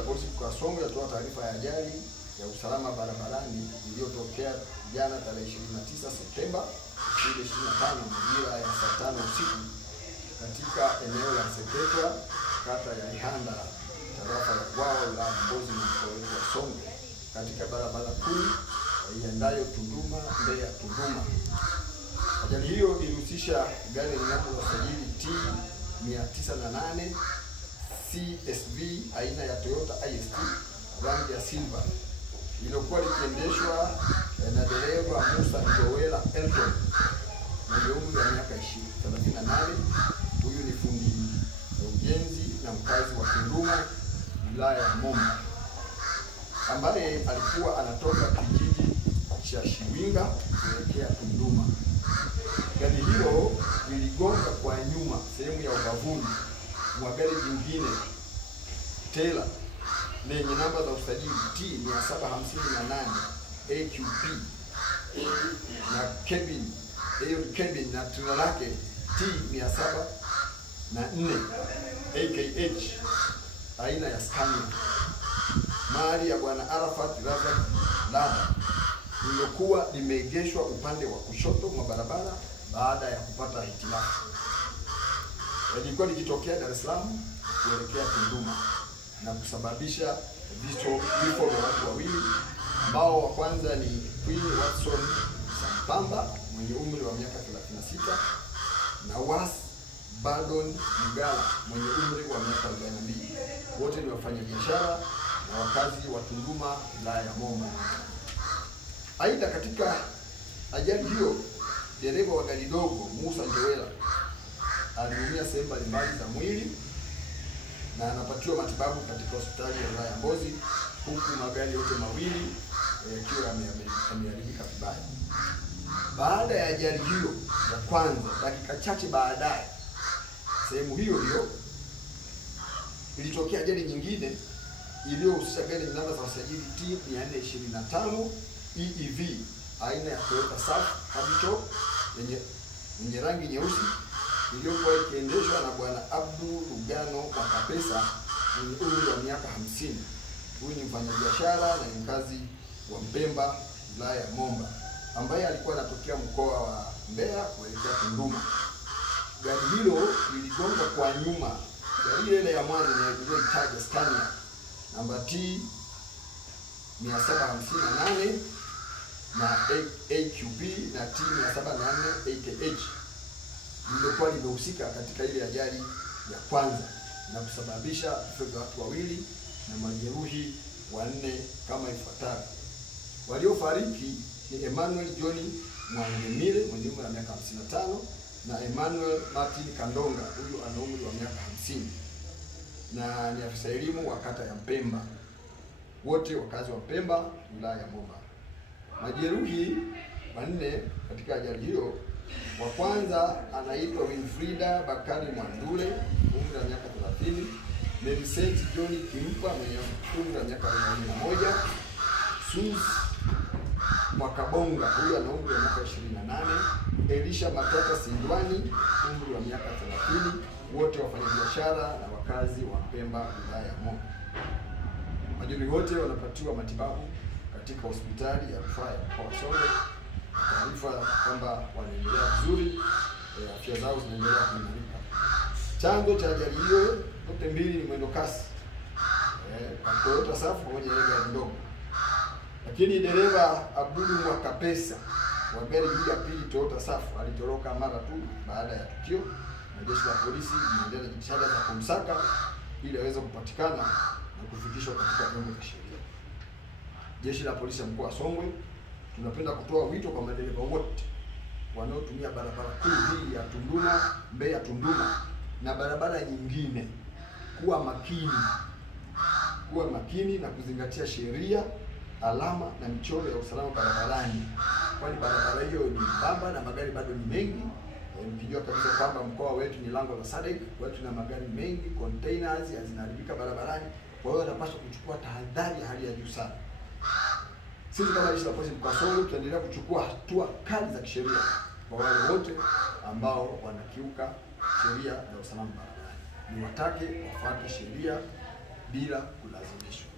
Polisi mkoa wa Songwe inatoa taarifa ya ajali ya usalama barabarani iliyotokea jana tarehe 29 Septemba 2025 majira ya saa 5 usiku katika eneo la Seketwa, kata ya Ihanda, tarafa ya Bwawa la Mbozi, mkoa wa Songwe, katika barabara kuu iendayo Tunduma Mbeya Tunduma. Ajali hiyo ilihusisha gari lenye namba za usajili T 908 CSV aina ya Toyota IST rangi ya silver, iliyokuwa likiendeshwa na dereva Musa Joela Elton mwenye umri wa miaka 38. Huyu ni fundi ujenzi na mkazi wa Tunduma, wilaya ya Momba, ambaye alikuwa anatoka kijiji cha Shiwinga kuelekea Tunduma. Gari hilo liligonga kwa nyuma sehemu ya ubavuni mwa gari jingine Tela lenye namba za usajili T 758 AQP na cabin na trela lake T 704 AKH aina ya Scania, mali ya Bwana Arafat Razak Lada, lililokuwa limeegeshwa upande wa kushoto mwa barabara baada ya kupata hitilafu. Lilikuwa likitokea Dar es Salaam kuelekea Tunduma na kusababisha vifo vya watu wawili, ambao wa kwanza ni Queen Watson Sampamba mwenye umri wa miaka 36 na Was Badon Mgala mwenye umri wa miaka 42. Wote ni wafanyabiashara na wakazi wa Tunduma, wilaya ya Momba. Aidha, katika ajali hiyo dereva wa gari dogo Musa Joela aliumia sehemu mbalimbali za mwili na anapatiwa matibabu katika hospitali ya wilaya ya Mbozi, huku magari yote mawili yakiwa yameharibika vibaya. Baada ya ajali hiyo ya kwanza, dakika chache baadaye, sehemu hiyo hiyo ilitokea ajali nyingine iliyohusisha gari yenye namba za usajili T 425 EEV aina ya Toyota Surf Habito yenye rangi nyeusi, iliyokuwa ikiendeshwa na Bwana Abdul Lugano Makapesa mwenye umri wa miaka 50. Huyu ni mfanyabiashara na ni mkazi wa Mpemba, wilaya ya Momba, ambaye alikuwa anatokea mkoa wa Mbeya kuelekea Tunduma. Gari hilo liligonga kwa nyuma gari ile ya mwanzo iliyoitaja Scania namba T 758 na AQP na T 704 AKH, lililokuwa limehusika katika ile ajali ya kwanza na kusababisha vifo vya watu wawili na majeruhi 4 kama ifuatavyo. Waliofariki ni Emmanuel John Mwangemile mwenye umri wa miaka 55 na Emmanuel Martin Kandonga, huyu ana umri wa miaka 50 na ni afisa elimu wa kata ya Mpemba, wote wakazi wa Mpemba, wilaya ya Momba. Majeruhi 4 katika ajali hiyo, wa kwanza anaitwa Winfrida Bakari Mwandule, umri wa miaka 30, Melisent John Kimpa mwenye umri wa miaka 41, Sus Mwakabonga, huyu ana umri wa miaka 28, Elisha Matata Sindwani, umri wa miaka 30, wote wafanyabiashara na wakazi wa Mpemba, wilaya ya Momba. Majeruhi wote wanapatiwa matibabu katika hospitali ya rufaa ya mkoa wa Songwe. Taarifa kwamba wanaendelea vizuri, afya zao zinaendelea kuimarika. Chanzo cha ajali hiyo zote mbili ni mwendo kasi, Toyota Surf pamoja na gari ndogo, lakini dereva Abdul Mwakapesa wa gari hii ya pili Toyota Surf alitoroka mara tu baada ya tukio, na jeshi la polisi linaendelea jitihada za kumsaka ili aweze kupatikana na kufikishwa katika vyombo vya sheria. Jeshi la polisi ya mkoa wa Songwe tunapenda kutoa wito kwa madereva wote wanaotumia barabara kuu hii ya Tunduma Mbeya Tunduma na barabara nyingine kuwa makini na kuzingatia sheria, alama na michoro ya usalama barabarani, kwani barabara hiyo ni mbamba na magari bado ni mengi. Mkijua kabisa kwamba mkoa wetu ni lango la SADC, watu na magari mengi, containers zinaharibika barabarani, kwa hiyo wanapaswa kuchukua tahadhari ya hali ya juu sana. Sisi kama jeshi la polisi mkoa wa Songwe tutaendelea kuchukua hatua kali za kisheria kwa wale wote ambao wanakiuka sheria za usalama barabarani. Niwatake wafuate sheria bila kulazimishwa.